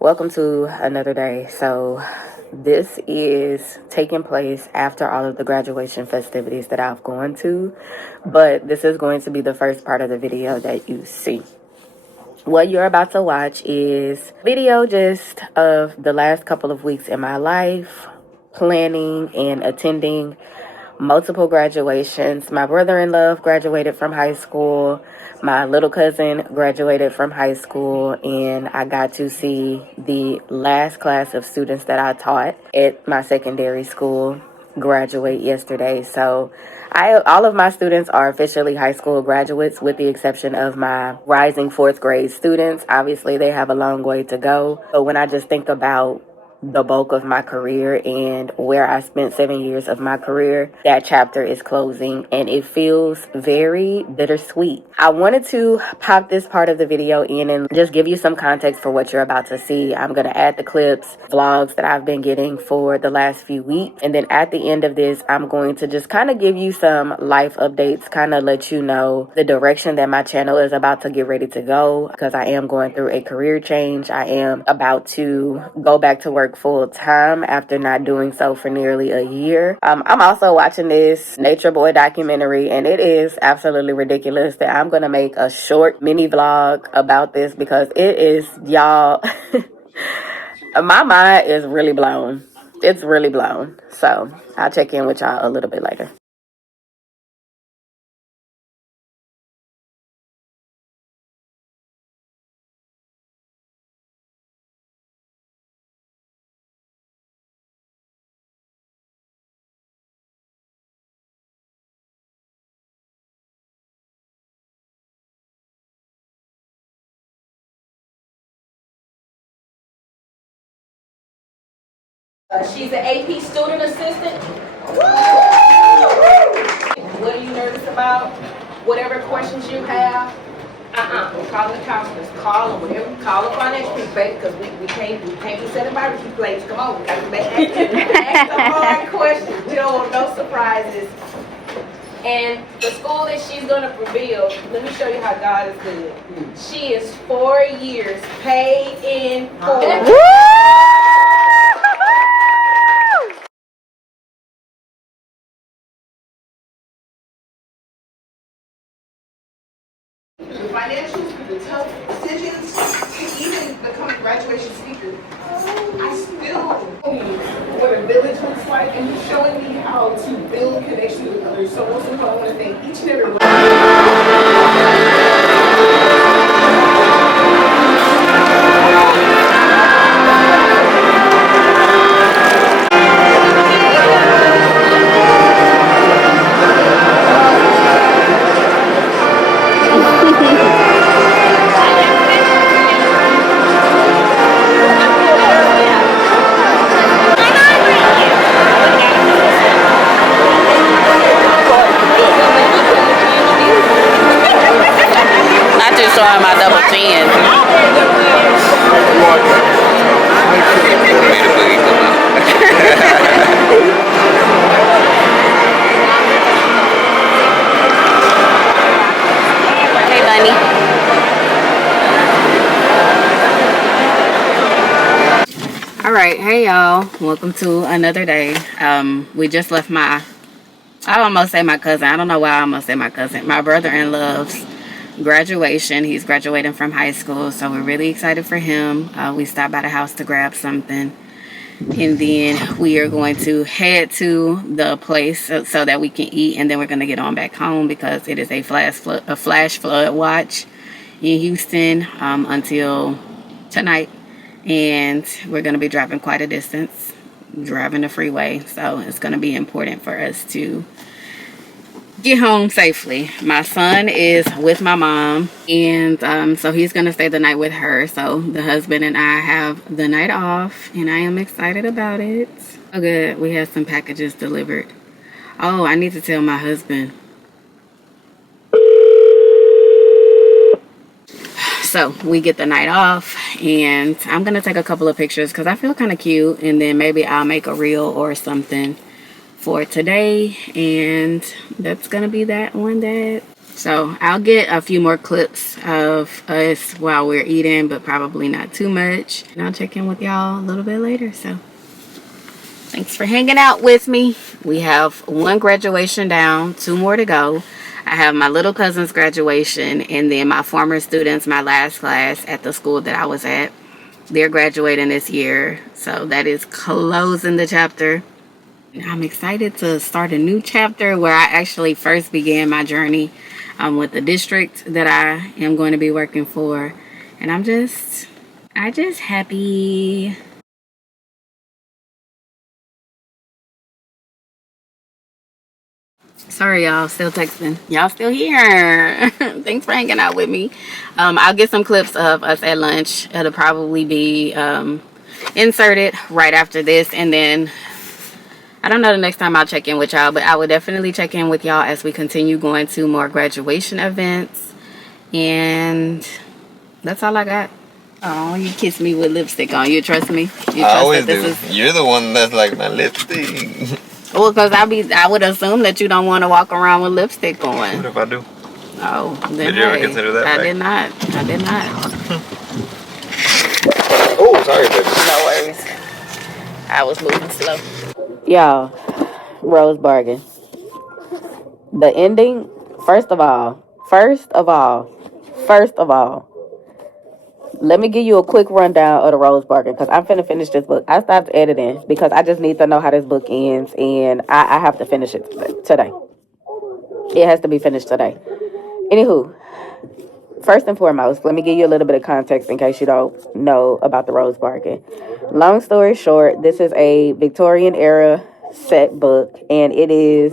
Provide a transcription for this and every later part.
Welcome to another day. So, this is taking place after all of the graduation festivities that I've gone to, but this is going to be the first part of the video that you see. What you're about to watch is video just of the last couple of weeks in my life, planning and attending multiple graduations. My brother-in-law graduated from high school. My little cousin graduated from high school, and I got to see the last class of students that I taught at my secondary school graduate yesterday. So all of my students are officially high school graduates, with the exception of my rising fourth grade students. Obviously, they have a long way to go. But when I just think about the bulk of my career and where I spent 7 years of my career, that chapter is closing, and it feels very bittersweet. I wanted to pop this part of the video in and just give you some context for what you're about to see. I'm going to add the clips, vlogs that I've been getting for the last few weeks, and then at the end of this, I'm going to just kind of give you some life updates, kind of let you know the direction that my channel is about to get ready to go, because I am going through a career change. I am about to go back to work full time after not doing so for nearly a year. I'm also watching this Nature Boy documentary, and it is absolutely ridiculous that I'm gonna make a short mini vlog about this, because it is, y'all, my mind is really blown. It's really blown. So I'll check in with y'all a little bit later. She's an AP student assistant. What are you nervous about? Whatever questions you have, we're calling the counselors. Call them, whatever. Call the financial people, baby, because we can't be setting barbecue plates. Come on, we got to ask the hard questions. We don't want no surprises. And the school that she's gonna reveal, let me show you how God is good. She is 4 years paid in full. The financials, the tough decisions, and even becoming graduation speaker, I still what a village looks like, and he's showing me how to build connections with others. So most of all, I want to thank each and every one. Showing my double chin. Hey, bunny. All right, hey y'all. Welcome to another day. We just left I almost say my cousin. I don't know why I almost say my cousin. My brother-in-law's graduation. He's graduating from high school, so we're really excited for him. We stopped by the house to grab something, and then we are going to head to the place so that we can eat, and then we're going to get on back home because it is a flash flood watch in Houston until tonight, and we're going to be driving quite a distance, driving the freeway, so it's going to be important for us to get home safely. My son is with my mom, and so he's gonna stay the night with her. So the husband and I have the night off, and I am excited about it. Oh good, we have some packages delivered. Oh, I need to tell my husband. So we get the night off, and I'm gonna take a couple of pictures because I feel kind of cute, and then maybe I'll make a reel or something for today, and that's gonna be that on that. So I'll get a few more clips of us while we're eating, but probably not too much. And I'll check in with y'all a little bit later. So thanks for hanging out with me. We have one graduation down, 2 more to go. I have my little cousin's graduation, and then my former students, my last class at the school that I was at. They're graduating this year. So that is closing the chapter. I'm excited to start a new chapter where I actually first began my journey with the district that I am going to be working for. And I just happy. Sorry, y'all, still texting. Y'all still here. Thanks for hanging out with me. I'll get some clips of us at lunch. It'll probably be inserted right after this, and then I don't know the next time I'll check in with y'all, but I will definitely check in with y'all as we continue going to more graduation events. And that's all I got. Oh, you kiss me with lipstick on. You trust me? You trust I always do. You're the one that's like my lipstick. Well, because I would assume that you don't want to walk around with lipstick on. What if I do? Oh, then Did you ever consider that? I did not. Oh, sorry, baby. No worries. I was moving slow. Y'all, Rose Bargain. The ending, first of all, let me give you a quick rundown of the Rose Bargain, because I'm finna finish this book. I stopped editing because I just need to know how this book ends, and I have to finish it today. It has to be finished today. Anywho, first and foremost, let me give you a little bit of context in case you don't know about the Rose Bargain. Long story short, this is a Victorian era set book, and it is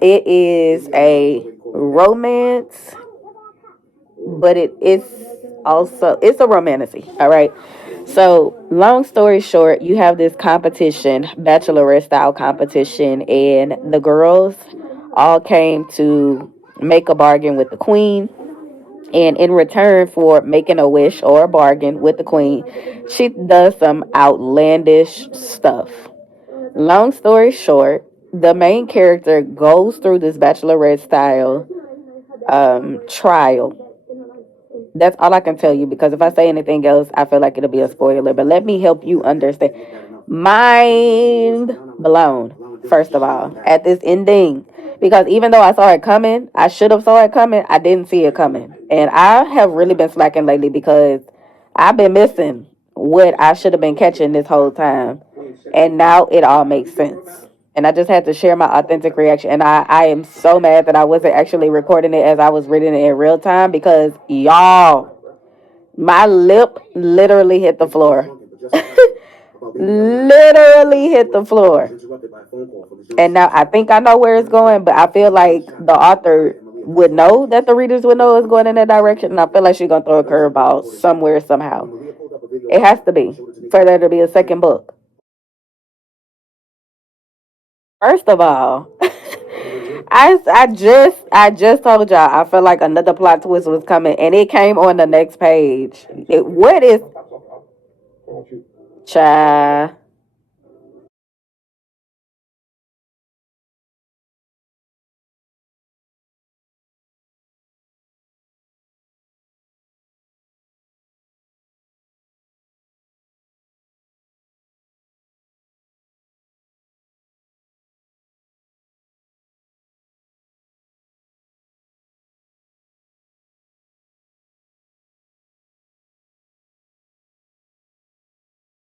it is a romance, but it's a romantasy. All right. So long story short, you have this competition, bachelorette style competition, and the girls all came to make a bargain with the queen. And in return for making a wish or a bargain with the queen, she does some outlandish stuff. Long story short, the main character goes through this bachelorette style trial. That's all I can tell you, because if I say anything else, I feel like it'll be a spoiler. But let me help you understand. Mind blown, first of all, at this ending. Because even though I saw it coming, I should have saw it coming, I didn't see it coming. And I have really been slacking lately because I've been missing what I should have been catching this whole time. And now it all makes sense. And I just had to share my authentic reaction. And I am so mad that I wasn't actually recording it as I was reading it in real time, because y'all, my lip literally hit the floor. Literally hit the floor. And now I think I know where it's going, but I feel like the author would know that the readers would know it's going in that direction. And I feel like she's going to throw a curveball somewhere, somehow. It has to be for there to be a second book. First of all, I just told y'all I felt like another plot twist was coming, and it came on the next page. What is cha?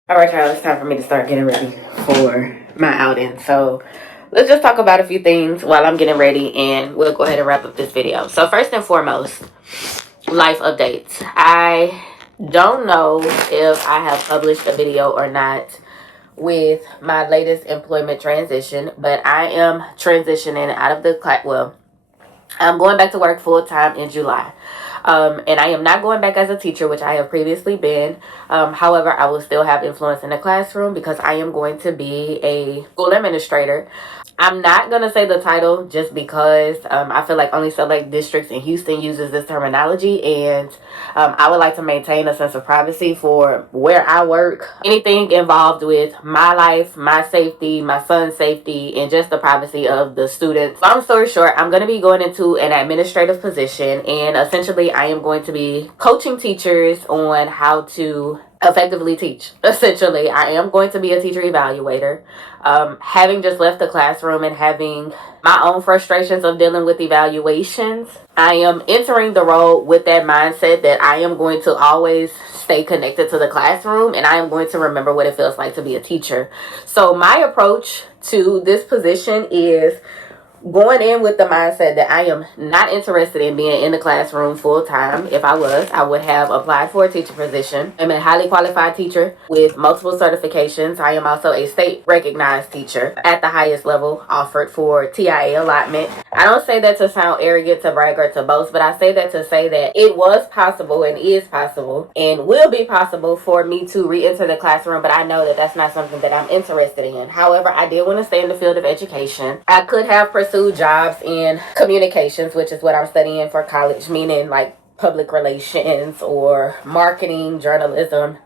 All right, y'all, it's time for me to start getting ready for my outing. So let's just talk about a few things while I'm getting ready, and we'll go ahead and wrap up this video. So first and foremost, life updates. I don't know if I have published a video or not with my latest employment transition, but I am transitioning out of the class. Well, I'm going back to work full time in July. And I am not going back as a teacher, which I have previously been. However, I will still have influence in the classroom because I am going to be a school administrator. I'm not going to say the title just because I feel like only select districts in Houston uses this terminology, and I would like to maintain a sense of privacy for where I work. Anything involved with my life, my safety, my son's safety, and just the privacy of the students. Long story short, I'm going to be going into an administrative position, and essentially I am going to be coaching teachers on how to effectively teach. Essentially, I am going to be a teacher evaluator. Having just left the classroom and having my own frustrations of dealing with evaluations, I am entering the role with that mindset that I am going to always stay connected to the classroom, and I am going to remember what it feels like to be a teacher. So my approach to this position is going in with the mindset that I am not interested in being in the classroom full time. If I was, I would have applied for a teacher position. I'm a highly qualified teacher with multiple certifications. I am also a state recognized teacher at the highest level offered for TIA allotment. I don't say that to sound arrogant, to brag, or to boast, but I say that to say that it was possible and is possible and will be possible for me to re-enter the classroom, but I know that that's not something that I'm interested in. However, I did want to stay in the field of education. I could have pursued jobs in communications, which is what I'm studying for college, meaning like public relations or marketing, journalism,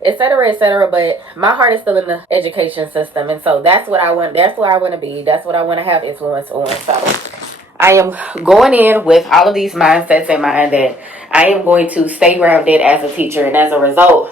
etc., etc. But my heart is still in the education system, and so that's what I want. That's where I want to be. That's what I want to have influence on. So I am going in with all of these mindsets in mind that I am going to stay grounded as a teacher, and as a result,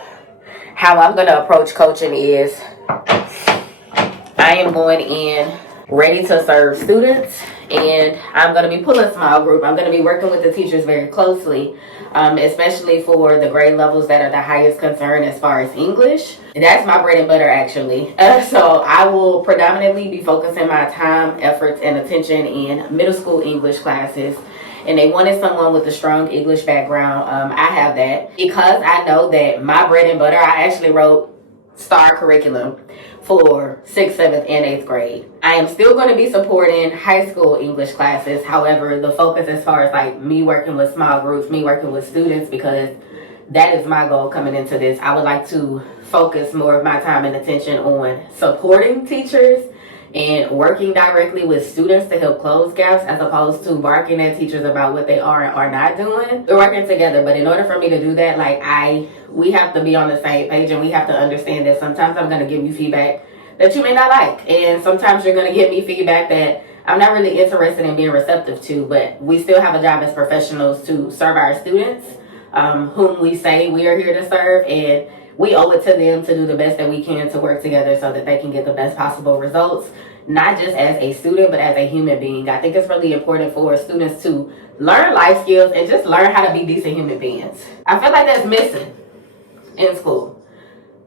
how I'm going to approach coaching is I am going in ready to serve students, and I'm going to be pulling a small group. I'm going to be working with the teachers very closely, especially for the grade levels that are the highest concern as far as English. That's my bread and butter, actually. So I will predominantly be focusing my time, efforts, and attention in middle school English classes. And they wanted someone with a strong English background. I have that because I know that my bread and butter, I actually wrote STAR curriculum for 6th, 7th, and 8th grade. I am still going to be supporting high school English classes. However, the focus as far as like me working with small groups, me working with students, because that is my goal coming into this. I would like to focus more of my time and attention on supporting teachers and working directly with students to help close gaps, as opposed to barking at teachers about what they are and are not doing. We're working together, but in order for me to do that, we have to be on the same page, and we have to understand that sometimes I'm going to give you feedback that you may not like, and sometimes you're going to give me feedback that I'm not really interested in being receptive to. But we still have a job as professionals to serve our students, whom we say we are here to serve, and we owe it to them to do the best that we can to work together so that they can get the best possible results, not just as a student, but as a human being. I think it's really important for students to learn life skills and just learn how to be decent human beings. I feel like that's missing in school.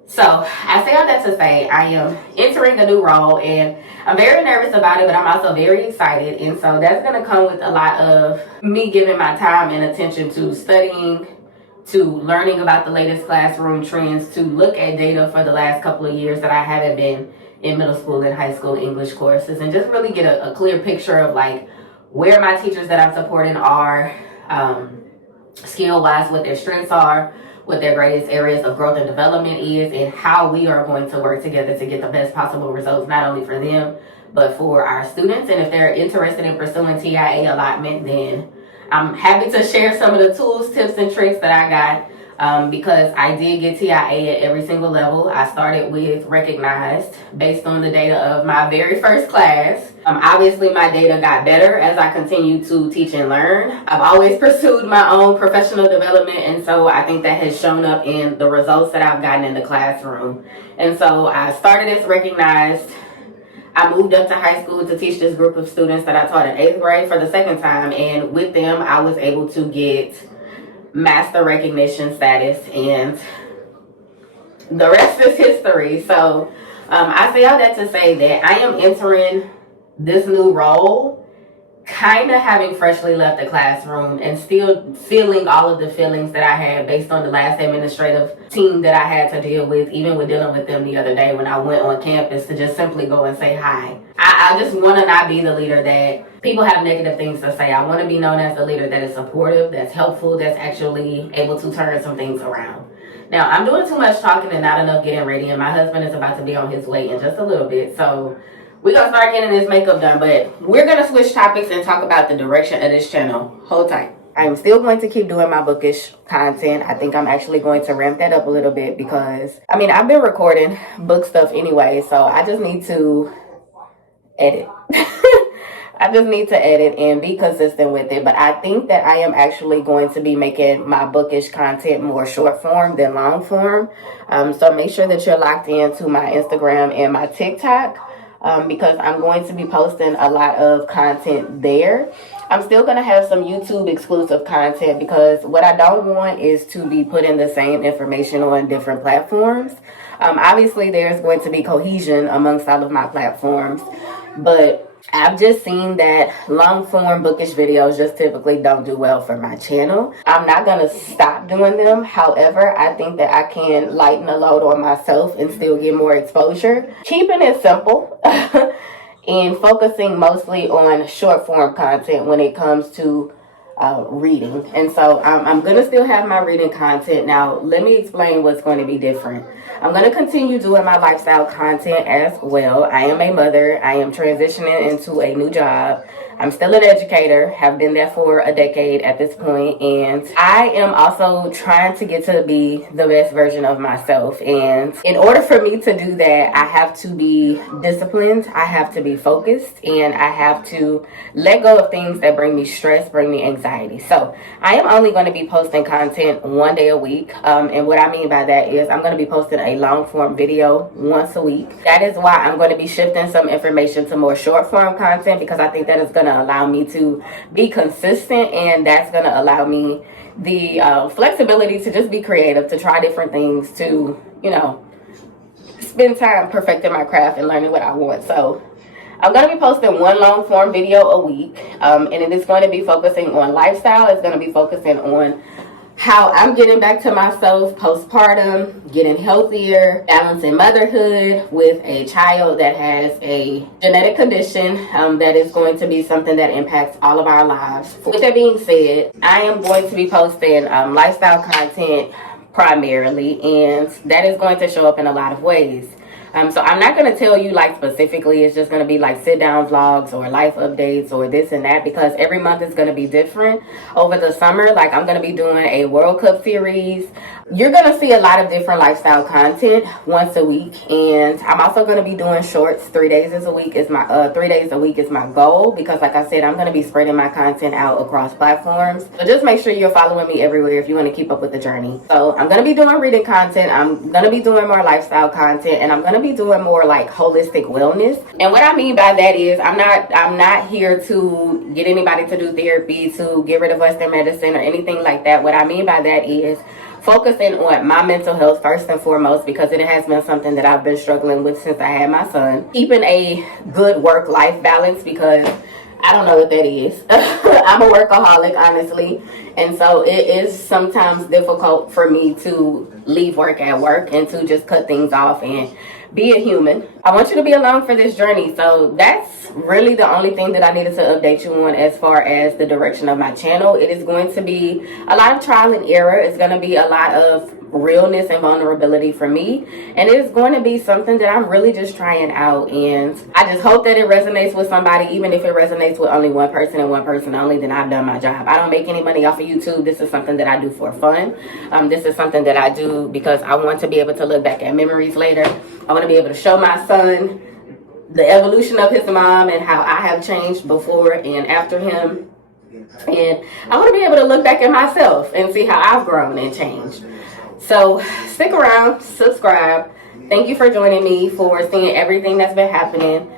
So I say all that to say I am entering a new role, and I'm very nervous about it, but I'm also very excited. And so that's going to come with a lot of me giving my time and attention to studying, to learning about the latest classroom trends, to look at data for the last couple of years that I haven't been in middle school and high school English courses, and just really get a clear picture of like where my teachers that I'm supporting are, skill-wise, what their strengths are, what their greatest areas of growth and development is, and how we are going to work together to get the best possible results, not only for them, but for our students. And if they're interested in pursuing TIA allotment, then I'm happy to share some of the tools, tips, and tricks that I got, because I did get TIA at every single level. I started with recognized based on the data of my very first class. Obviously, my data got better as I continued to teach and learn. I've always pursued my own professional development, and so I think that has shown up in the results that I've gotten in the classroom. And so I started as recognized. I moved up to high school to teach this group of students that I taught in 8th grade for the second time, and with them I was able to get master recognition status, and the rest is history. So I say all that to say that I am entering this new role kind of having freshly left the classroom and still feeling all of the feelings that I had based on the last administrative team that I had to deal with, even with dealing with them the other day when I went on campus to just simply go and say hi. I just want to not be the leader that people have negative things to say. I want to be known as the leader that is supportive, that's helpful, that's actually able to turn some things around. Now, I'm doing too much talking and not enough getting ready, and my husband is about to be on his way in just a little bit, so we're gonna start getting this makeup done, but we're gonna switch topics and talk about the direction of this channel. Hold tight. I'm still going to keep doing my bookish content. I think I'm actually going to ramp that up a little bit because, I mean, I've been recording book stuff anyway, so I just need to edit. I just need to edit and be consistent with it. But I think that I am actually going to be making my bookish content more short form than long form. So make sure that you're locked into my Instagram and my TikTok because I'm going to be posting a lot of content there. I'm still going to have some YouTube exclusive content because what I don't want is to be putting the same information on different platforms. Obviously, there's going to be cohesion amongst all of my platforms, but I've just seen that long form bookish videos just typically don't do well for my channel. I'm not going to stop doing them. However, I think that I can lighten the load on myself and still get more exposure. Keeping it simple and focusing mostly on short form content when it comes to reading. And so I'm going to still have my reading content. Now, let me explain what's going to be different. I'm going to continue doing my lifestyle content as well. I am a mother. I am transitioning into a new job. I'm still an educator, have been there for a decade at this point, and I am also trying to get to be the best version of myself. And in order for me to do that, I have to be disciplined, I have to be focused, and I have to let go of things that bring me stress, bring me anxiety. So I am only going to be posting content one day a week, and what I mean by that is I'm going to be posting a long form video once a week. That is why I'm going to be shifting some information to more short form content, because I think that is going to allow me to be consistent, and that's going to allow me the flexibility to just be creative, to try different things, to, you know, spend time perfecting my craft and learning what I want. So I'm going to be posting one long form video a week, and it is going to be focusing on lifestyle. It's going to be focusing on how I'm getting back to myself postpartum, getting healthier, balancing motherhood with a child that has a genetic condition that is going to be something that impacts all of our lives. With that being said, I am going to be posting lifestyle content primarily, and that is going to show up in a lot of ways. So I'm not going to tell you like specifically it's just going to be like sit down vlogs or life updates or this and that, because every month is going to be different. Over the summer, like I'm going to be doing a World Cup series. You're going to see a lot of different lifestyle content once a week, and I'm also going to be doing shorts 3 days a week is my 3 days a week is my goal, because like I said, I'm going to be spreading my content out across platforms. So just make sure you're following me everywhere if you want to keep up with the journey. So I'm going to be doing reading content, I'm going to be doing more lifestyle content, and I'm going to be doing more like holistic wellness. And what I mean by that is I'm not here to get anybody to do therapy, to get rid of Western medicine or anything like that. What I mean by that is focusing on my mental health first and foremost, because it has been something that I've been struggling with since I had my son. Keeping a good work-life balance, because I don't know what that is. I'm a workaholic, honestly. And so it is sometimes difficult for me to leave work at work and to just cut things off and be a human. I want you to be along for this journey. So that's really the only thing that I needed to update you on as far as the direction of my channel. It is going to be a lot of trial and error. It's going to be a lot of realness and vulnerability for me, and it's going to be something that I'm really just trying out, and I just hope that it resonates with somebody. Even if it resonates with only one person and one person only, then I've done my job. I don't make any money off of YouTube. This is something that I do for fun. This is something that I do because I want to be able to look back at memories later. I want to be able to show my son the evolution of his mom and how I have changed before and after him, and I want to be able to look back at myself and see how I've grown and changed. So stick around, subscribe. Thank you for joining me, for seeing everything that's been happening.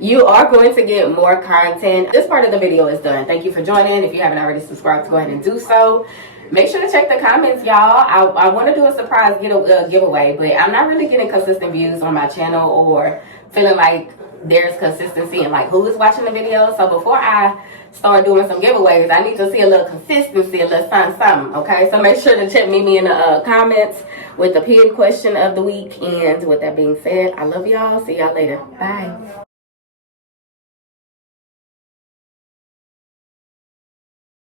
You are going to get more content. This part of the video is done. Thank you for joining. If you haven't already subscribed, go ahead and do so. Make sure to check the comments, y'all. I want to do a surprise giveaway, but I'm not really getting consistent views on my channel or feeling like there's consistency in like who is watching the video. So before I start doing some giveaways, I need to see a little consistency, a little something, okay? So make sure to meet me in the comments with the pinned question of the week. And with that being said, I love y'all. See y'all later. Bye.